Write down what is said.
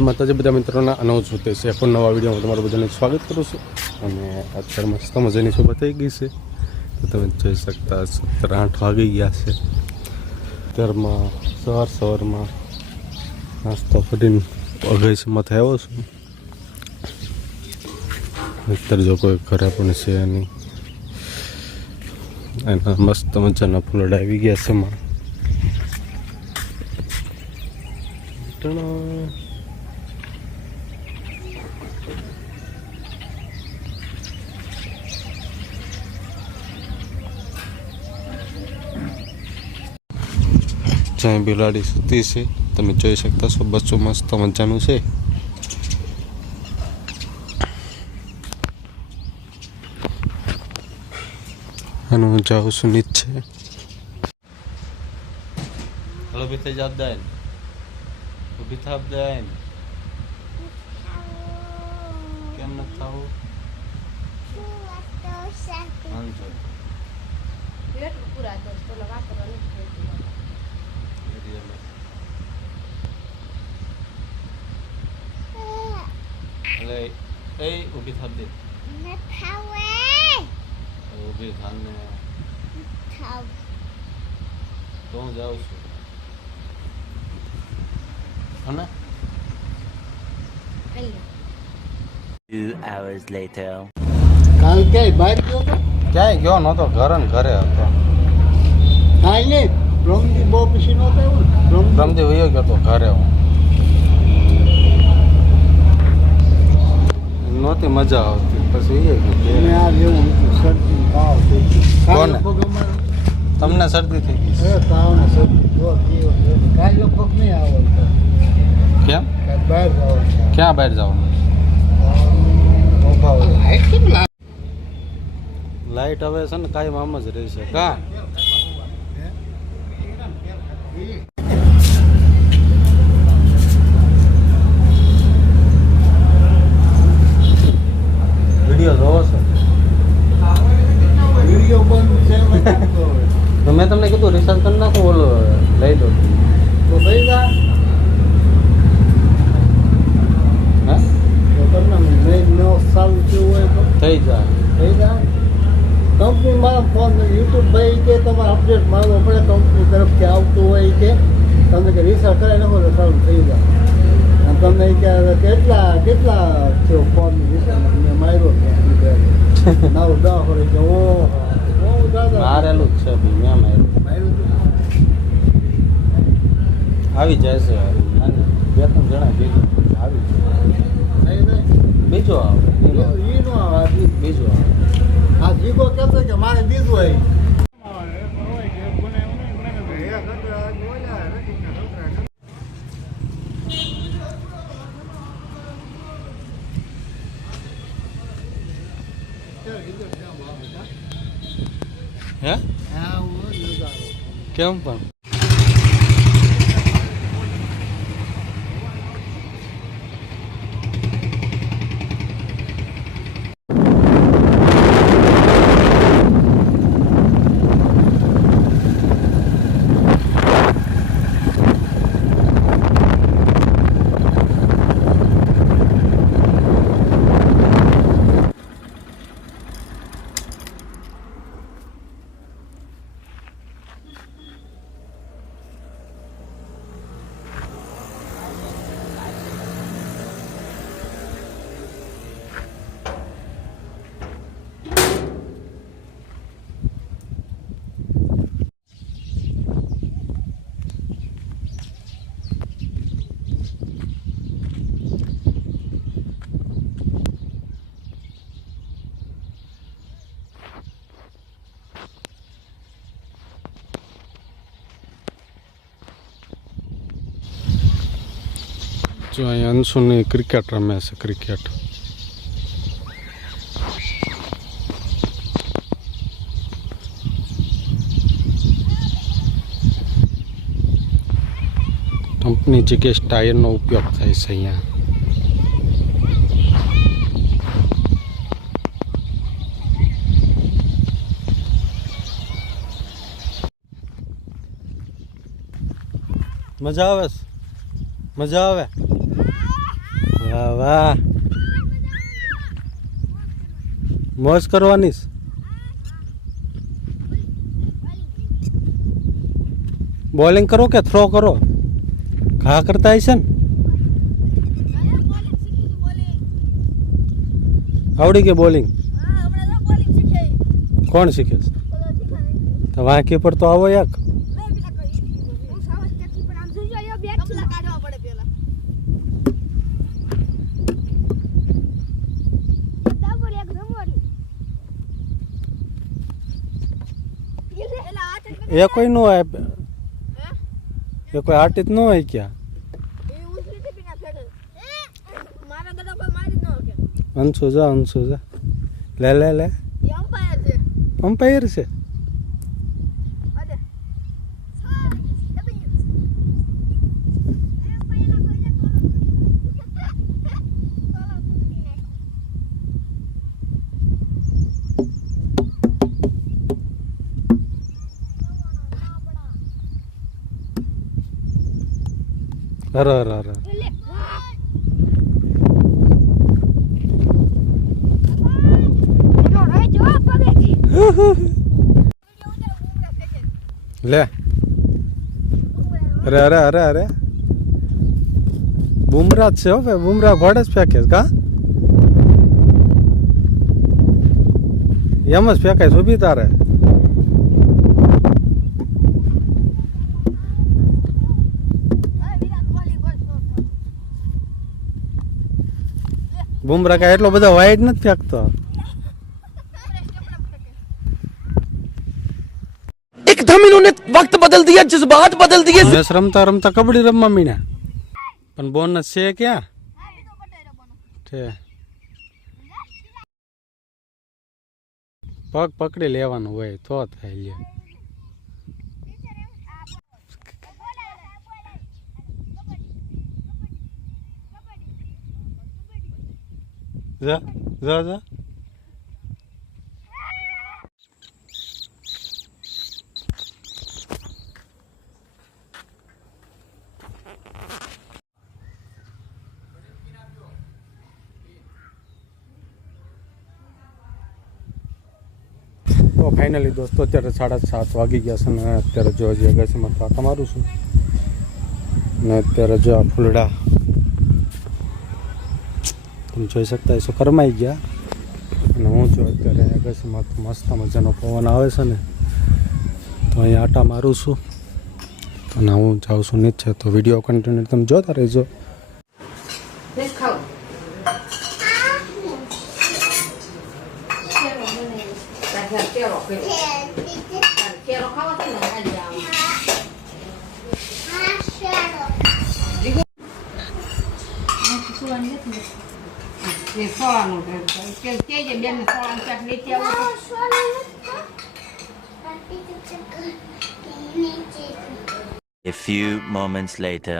માતાજી બધા મિત્રોના અનાઉન્સ હોતે છે પણ નવા વિડીયોમાં તમારું બધાને સ્વાગત કરું છું અને અત્યારે મસ્ત મજાની શોભા થઈ ગઈ છે તો તમે જોઈ શકતા 7-8 વાગી ગયા છે અત્યારમાં સવારમાં નાસ્તો કરીને અગાઈમાં થયો છું અત્યારે જો કોઈ ઘરે પણ છે નહીં એના મસ્ત મજાના ફૂલડા આવી ગયા છે એમાં જ્યાં બિલાડી સૂતી છે તમે જોઈ શકતા છો બચ્ચું મસ્ત મજાનું છે અને હું જાઉં છું નીચે હલો ભી થઈ જાત દાય ઊભી થાપ દાય કેમ ન થાવું પૂરા દોસ્ત તો વાપરવાનું એટલે એ ઊભી થાપ દે ઊભી થાને તો હું જાઉં છું અને 2 hours later. કાલ ક્યાંય બહાર ગયો તો ક્યાંય ગયો નહોતો ઘરે ને ઘરે હતો કાંઈ નહીં બ્રહ્મજી બહુ પછી નહોતો એવું ને રમદી વયો ગયો તો ઘરે હું નહોતી મજા આવતી પછી એ એને આ જેવું શરદી તાવ થઈ કોને? ગયું તમને શરદી થઈ ગઈ તાવ ને શરદી જો કાલ લગભગ નહીં આવડતો કેમ કાલ બહાર જવાનું ક્યાં બહાર જવાનું લાઈટ હવે છે ને કાયમ આમ જ રહેશે કા વિડીયો જોવો છો વિડીયો બંધ છે તો મેં તમને કીધું રિચાર્જ કરી નાખો ઓલો લઈ દો તો થઈ જા હે તો તમને નહીં ન સારું થયું હોય તો થઈ જાય થઈ જાય કંપની મારા ફોન યુટ્યુબ ભાઈ કે તમારે અપડેટ માંગવો પડે કંપની તરફથી આવતું હોય કે તમને કે રિસર્ચ કરાવી નાખો તો સારું થઈ જાય અને તમને કે કેટલા થયો ફોન રિસર્ચ મેં માર્યો 9-10 હોય કે ઓ દાદા મારેલું જ છે ભાઈ મેં માર્યું આવી જાય છે 2-3 જણા ભેગું આવી જાય બીજો આવે ઈ નો આવે બીજો આવે આ જીગો કહેતો કે મારે બીજું હોય હે કેમ પણ જો અહીંયા અંશુની ક્રિકેટ રમે છે ક્રિકેટ કંપની જગ્યાએ ટાયરનો ઉપયોગ થાય છે અહીંયા મજા આવે છે? મજા આવે? વાહ મોજ કરવાની છે. બોલિંગ કરો કે થ્રો કરો? ઘા કરતા હશે ને? આવડી કે બોલિંગ? કોણ શીખે છે? તો વાં કીપર તો આવો એક. એ કોઈ નો હોય, એ કોઈ આર્ટિસ્ટ નો હોય ક્યાં? અંશુ જા લે લે લે અમ્પાયર છે. અરે અરે અરે લે અરે અરે અરે અરે બુમરાહ જ છે હો ભાઈ, બુમરાહ ઘોડે જ ફેંકે કા એમ જ ફેંકાય સુભી તારે. બુમરાહ કાંઈ એટલો બધો વાઇડ નથી ફેંકતો. एकदम इन्होंने वक्त बदल दिया, जज्बात बदल दिए. મેચ રમતા રમતા કબડ્ડી રમવા મીના પણ બોનસ છે ક્યાં છે? પગ પકડી લેવાનું હોય તો થાય. લે જા જા જા તો ફાઇનલી દોસ્તો અત્યારે 7:30 વાગી ગયા છે ને અત્યારે જો હજી અગાસીમાં કાંટા મારું છું ને અત્યારે જો આ ફૂલડા તમે જોઈ શકતા હશો કરમાઈ ગયા અને હું જો અત્યારે અગાસીમાં મસ્ત મજાનો પવન આવે છે ને તો અહીંયા આટા મારું છું અને હું જાઉં છું નીચે. તો વિડીયો કન્ટિન્યુ તમે જોતા રહેજો. A few moments later.